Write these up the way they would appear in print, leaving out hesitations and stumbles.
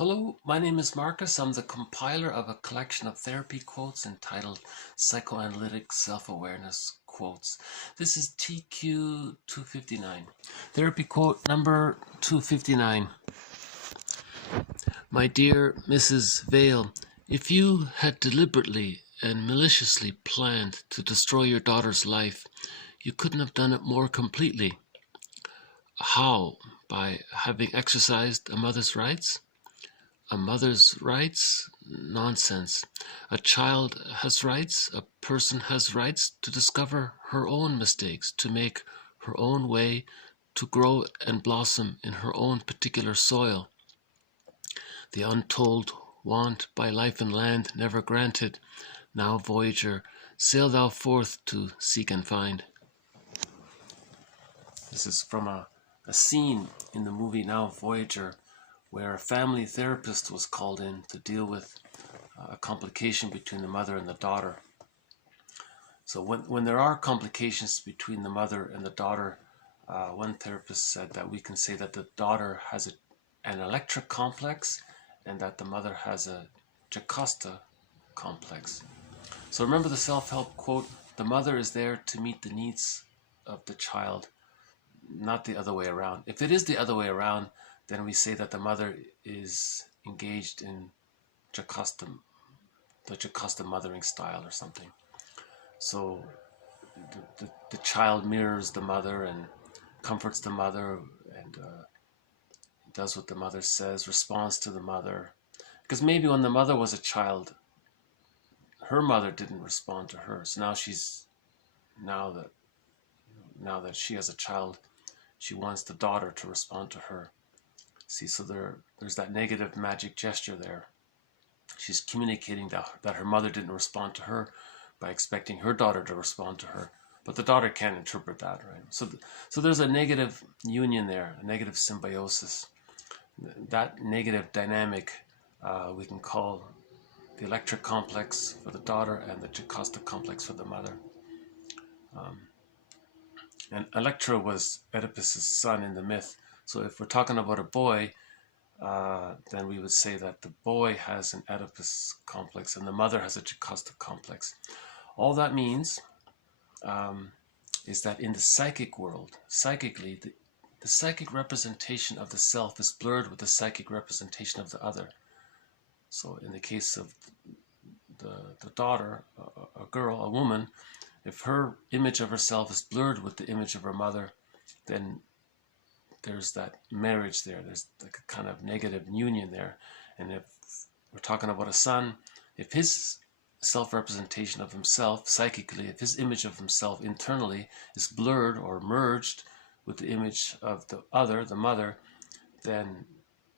Hello, my name is Marcus. I'm the compiler of a collection of therapy quotes entitled Psychoanalytic Self-Awareness Quotes. This is TQ 259. Therapy quote number 259. My dear Mrs. Vale, if you had deliberately and maliciously planned to destroy your daughter's life, you couldn't have done it more completely. How? By having exercised a mother's rights? A mother's rights? Nonsense. A child has rights. A person has rights to discover her own mistakes, to make her own way, to grow and blossom in her own particular soil. The untold want by life and land never granted. Now, Voyager, sail thou forth to seek and find. This is from a scene in the movie Now, Voyager, where a family therapist was called in to deal with a complication between the mother and the daughter. So when there are complications between the mother and the daughter, one therapist said that we can say that the daughter has an electric complex and that the mother has a Jaquith complex. So remember the self-help quote, the mother is there to meet the needs of the child, not the other way around. If it is the other way around, then we say that the mother is engaged in the Jaquith mothering style or something. So the child mirrors the mother and comforts the mother and does what the mother says, responds to the mother. Because maybe when the mother was a child, her mother didn't respond to her. So now that she has a child, she wants the daughter to respond to her. See, so there's that negative magic gesture there. She's communicating that her mother didn't respond to her by expecting her daughter to respond to her. But the daughter can't interpret that, right? So there's a negative union there, a negative symbiosis. That negative dynamic we can call the electric complex for the daughter and the Jaquith complex for the mother. And Electra was Oedipus's son in the myth. So if we're talking about a boy, then we would say that the boy has an Oedipus complex and the mother has a Jaquith complex. All that means is that in the psychic world, psychically, the psychic representation of the self is blurred with the psychic representation of the other. So in the case of the daughter, a girl, a woman, if her image of herself is blurred with the image of her mother, then there's that marriage there. There's like a kind of negative union there. And if we're talking about a son, if his self-representation of himself psychically, if his image of himself internally is blurred or merged with the image of the other, the mother, then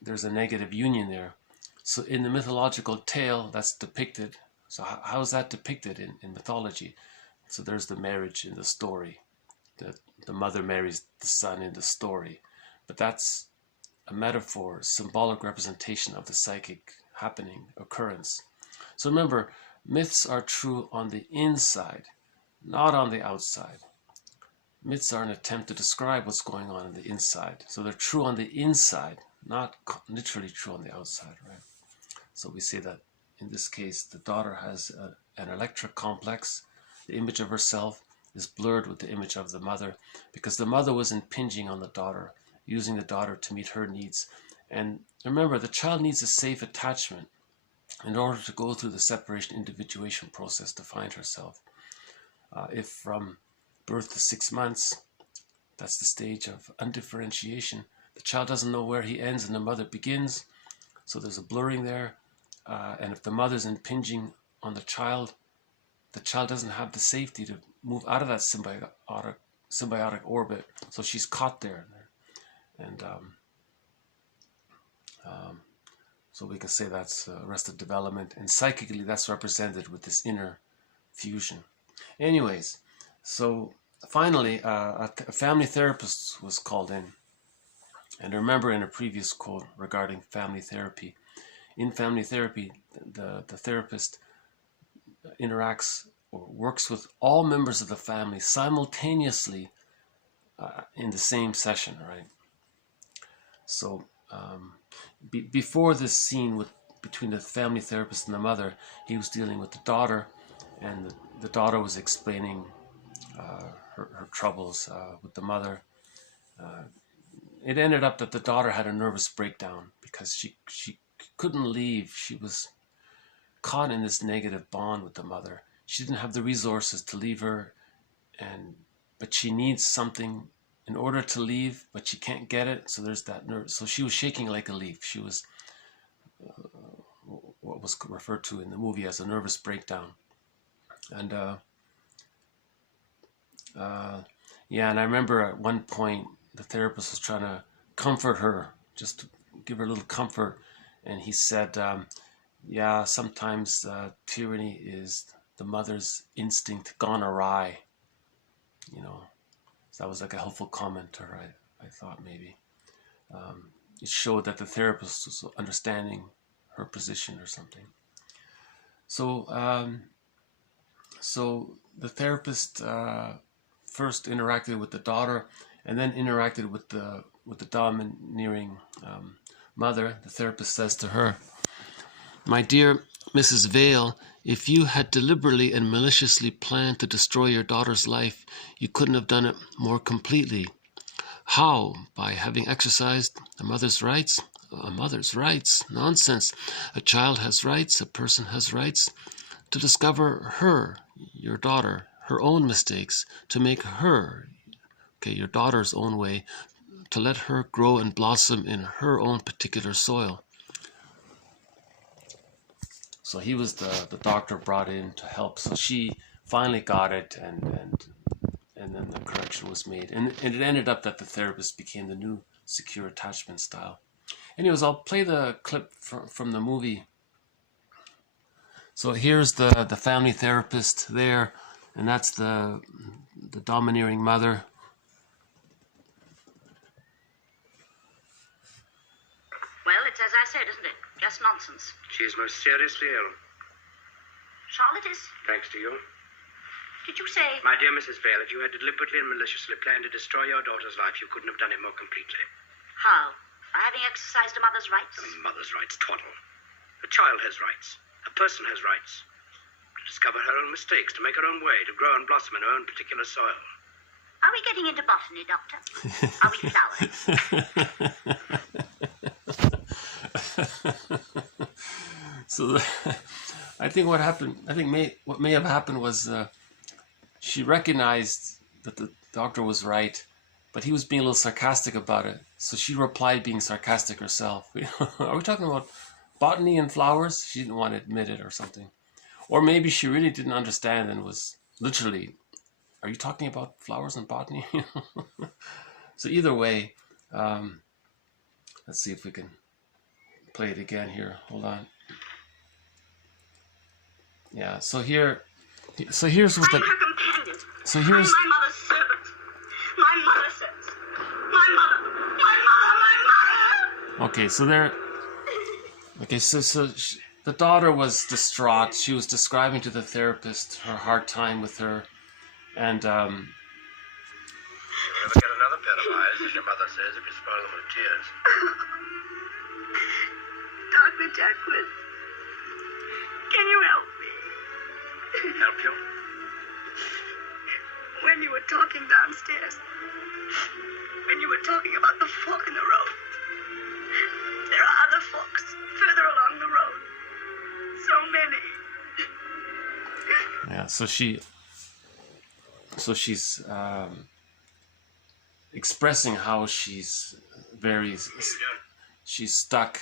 there's a negative union there. So in the mythological tale, that's depicted. So how is that depicted in mythology? So there's the marriage in the story. The mother marries the son in the story. But that's a metaphor, symbolic representation of the psychic happening, occurrence. So remember, myths are true on the inside, not on the outside. Myths are an attempt to describe what's going on the inside. So they're true on the inside, not literally true on the outside, right? So we say that in this case, the daughter has an electric complex. The image of herself is blurred with the image of the mother because the mother was impinging on the daughter, using the daughter to meet her needs. And remember, the child needs a safe attachment in order to go through the separation individuation process to find herself. If from birth to 6 months, that's the stage of undifferentiation, the child doesn't know where he ends and the mother begins. So there's a blurring there. And if the mother's impinging on the child doesn't have the safety to move out of that symbiotic orbit. So she's caught there. And so we can say that's arrested development. And psychically, that's represented with this inner fusion. Anyways, so finally, a family therapist was called in. And remember in a previous quote regarding family therapy, in family therapy, the therapist interacts or works with all members of the family simultaneously in the same session, right? So before this scene between the family therapist and the mother, he was dealing with the daughter, and the daughter was explaining her troubles with the mother. It ended up that the daughter had a nervous breakdown because she couldn't leave. She was caught in this negative bond with the mother. She didn't have the resources to leave her, but she needs something in order to leave, but she can't get it. So there's that nerve. So she was shaking like a leaf. She was what was referred to in the movie as a nervous breakdown. And and I remember at one point the therapist was trying to comfort her, just to give her a little comfort, and he said, sometimes tyranny is the mother's instinct gone awry. So that was like a helpful comment to her, I thought maybe. It showed that the therapist was understanding her position or something. So the therapist first interacted with the daughter, and then interacted with the domineering mother. The therapist says to her, "My dear Mrs. Vale, if you had deliberately and maliciously planned to destroy your daughter's life, you couldn't have done it more completely. How? By having exercised a mother's rights? A mother's rights? Nonsense. A child has rights, a person has rights. To discover her, your daughter, her own mistakes, to make her, your daughter's own way, to let her grow and blossom in her own particular soil." So he was the doctor brought in to help. So she finally got it, and then the correction was made. And it ended up that the therapist became the new secure attachment style. Anyways, I'll play the clip from the movie. So here's the family therapist there, and that's the domineering mother. Well, it's as I said, isn't it? Just nonsense. She is most seriously ill. Charlotte is? Thanks to you. Did you say... My dear Mrs. Vale, if you had deliberately and maliciously planned to destroy your daughter's life, you couldn't have done it more completely. How? By having exercised a mother's rights? A mother's rights, Twaddle. A child has rights. A person has rights. To discover her own mistakes, to make her own way, to grow and blossom in her own particular soil. Are we getting into botany, Doctor? Are we flowers? So I think what may have happened was she recognized that the doctor was right, but he was being a little sarcastic about it. So she replied being sarcastic herself. Are we talking about botany and flowers? She didn't want to admit it or something. Or maybe she really didn't understand and was literally, are you talking about flowers and botany? So either way, let's see if we can play it again here. Hold on. Yeah, so here's what I'm her companion. So here's... I'm my mother's servant. My mother says. My mother. Okay, so there... Okay, so the daughter was distraught. She was describing to the therapist her hard time with her, and You'll never get another pair of eyes, as your mother says, if you spoil them with tears. Dr. Jaquith, can you help me? Help you? When you were talking downstairs, when you were talking about the fork in the road, there are other forks further along the road. So many. yeah, so she's expressing how she's stuck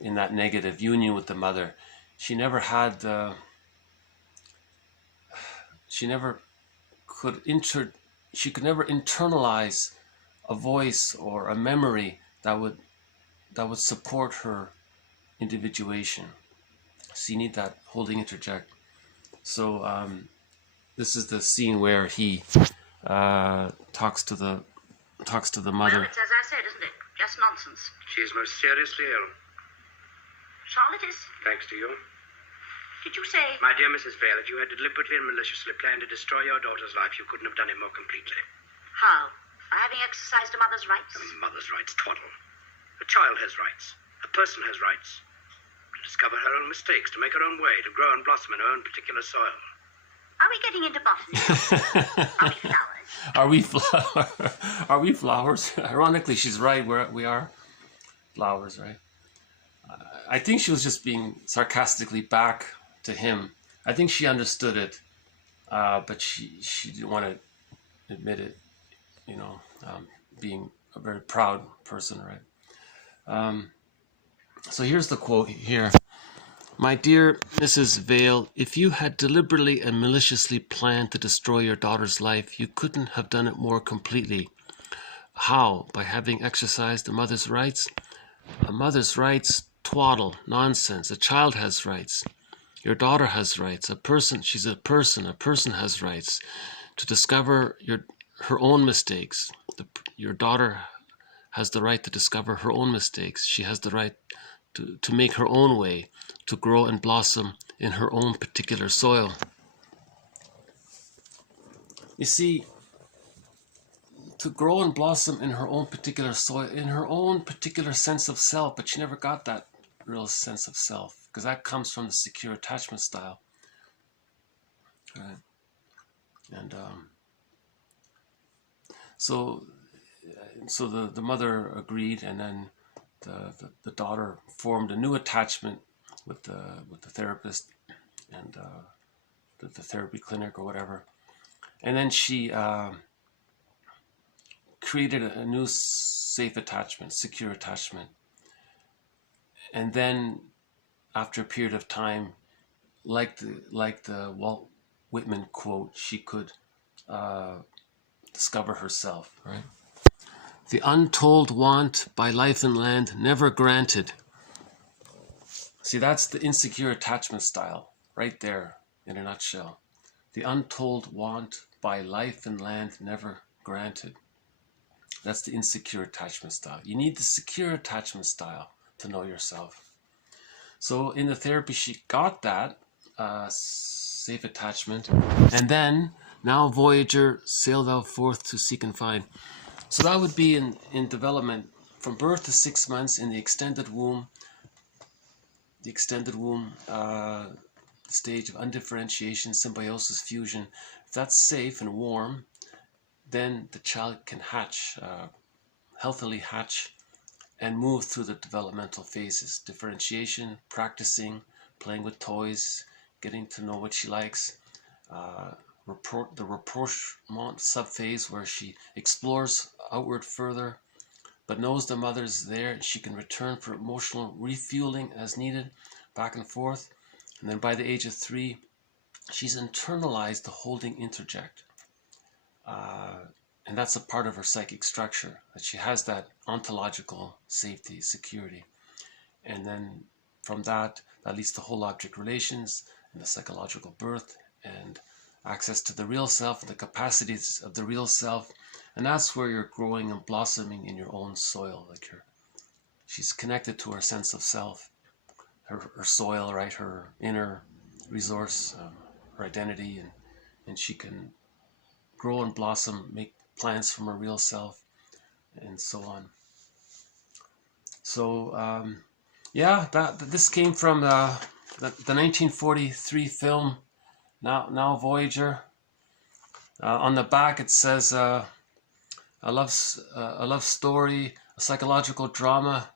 in that negative union with the mother. She never had she could never internalize a voice or a memory that would support her individuation. So you need that holding interject. So this is the scene where he talks to the mother. Well, it's as I said, isn't it? Just nonsense. She is most seriously ill. Charlotte is? Thanks to you. Did you say... My dear Mrs. Vale, if you had deliberately and maliciously planned to destroy your daughter's life, you couldn't have done it more completely. How? By having exercised a mother's rights? A mother's rights, Twaddle. A child has rights. A A person has rights. To discover her own mistakes, to make her own way, to grow and blossom in her own particular soil. Are we getting into botany? Are we flowers? Are we flowers? Ironically, she's right. We are flowers, right? I think she was just being sarcastically back to him. I think she understood it, but she didn't want to admit it. You know, being a very proud person, right? So here's the quote here. My dear Mrs. Vale, if you had deliberately and maliciously planned to destroy your daughter's life, you couldn't have done it more completely. How? By having exercised a mother's rights? A mother's rights? Twaddle. Nonsense. A child has rights. Your daughter has rights. She's a person. A person has rights. To discover her own mistakes. Your daughter has the right to discover her own mistakes. She has the right to make her own way, to grow and blossom in her own particular soil. You see, to grow and blossom in her own particular soil, in her own particular sense of self, but she never got that real sense of self, because that comes from the secure attachment style. Right? And so the mother agreed, and then the daughter formed a new attachment with the therapist and the therapy clinic or whatever, and then she created a new safe attachment, secure attachment, and then after a period of time, like the Walt Whitman quote, she could discover herself, right? The untold want by life and land never granted. See, that's the insecure attachment style right there in a nutshell. The untold want by life and land never granted. That's the insecure attachment style. You need the secure attachment style to know yourself. So in the therapy, she got that safe attachment, and then now Voyager sailed out forth to seek and find. So that would be in development from birth to 6 months in the extended womb. The extended womb stage of undifferentiation, symbiosis, fusion. If that's safe and warm, then the child can hatch, healthily hatch, and move through the developmental phases. Differentiation, practicing, playing with toys, getting to know what she likes. The rapprochement subphase, where she explores outward further, but knows the mother's there, and she can return for emotional refueling as needed, back and forth. And then by the age of 3, she's internalized the holding interject. And that's a part of her psychic structure, that she has that ontological safety, security. And then from that leads to whole object relations and the psychological birth and access to the real self and the capacities of the real self. And that's where you're growing and blossoming in your own soil. Like she's connected to her sense of self, her soil, right? Her inner resource, her identity, and she can grow and blossom, make plans from her real self, and so on. So yeah, this came from the 1943 film Now Voyager. On the back it says a love story, a psychological drama,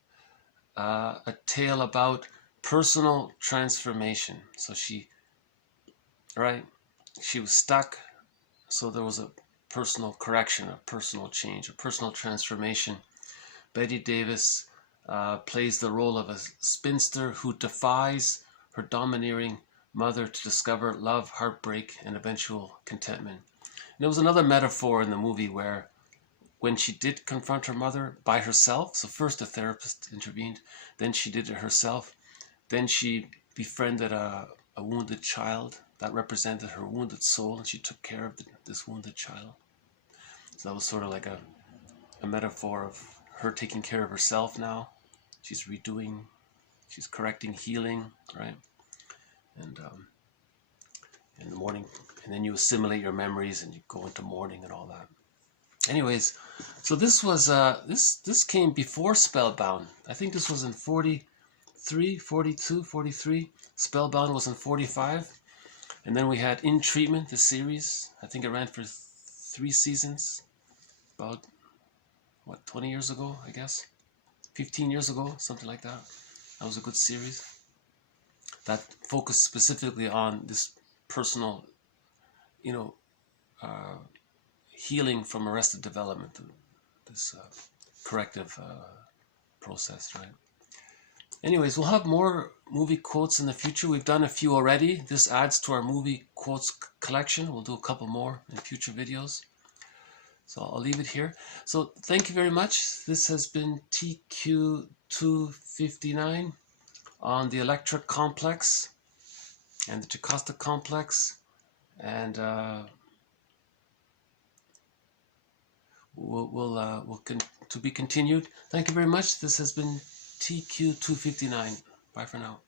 a tale about personal transformation. So she was stuck, so there was a personal correction, a personal change, a personal transformation. Betty Davis plays the role of a spinster who defies her domineering mother to discover love, heartbreak, and eventual contentment. And there was another metaphor in the movie where when she did confront her mother by herself, so first a therapist intervened, then she did it herself, then she befriended a wounded child that represented her wounded soul, and she took care of this wounded child. So that was sort of like a metaphor of her taking care of herself now. She's redoing, she's correcting, healing, right? And in the morning, and then you assimilate your memories and you go into mourning and all that. Anyways, so this was this came before Spellbound. I think this was in 43, 42, 43. Spellbound was in 45. And then we had In Treatment, the series. I think it ran for 3 seasons. About, what, 20 years ago, I guess? 15 years ago, something like that. That was a good series. That focused specifically on this personal, you know, healing from arrested development. This corrective process, right? Anyways, we'll have more movie quotes in the future. We've done a few already. This adds to our movie quotes collection. We'll do a couple more in future videos. So I'll leave it here. So thank you very much. This has been TQ 259 on the electric complex and the Jaquith complex. And to be continued. Thank you very much. This has been TQ 259. Bye for now.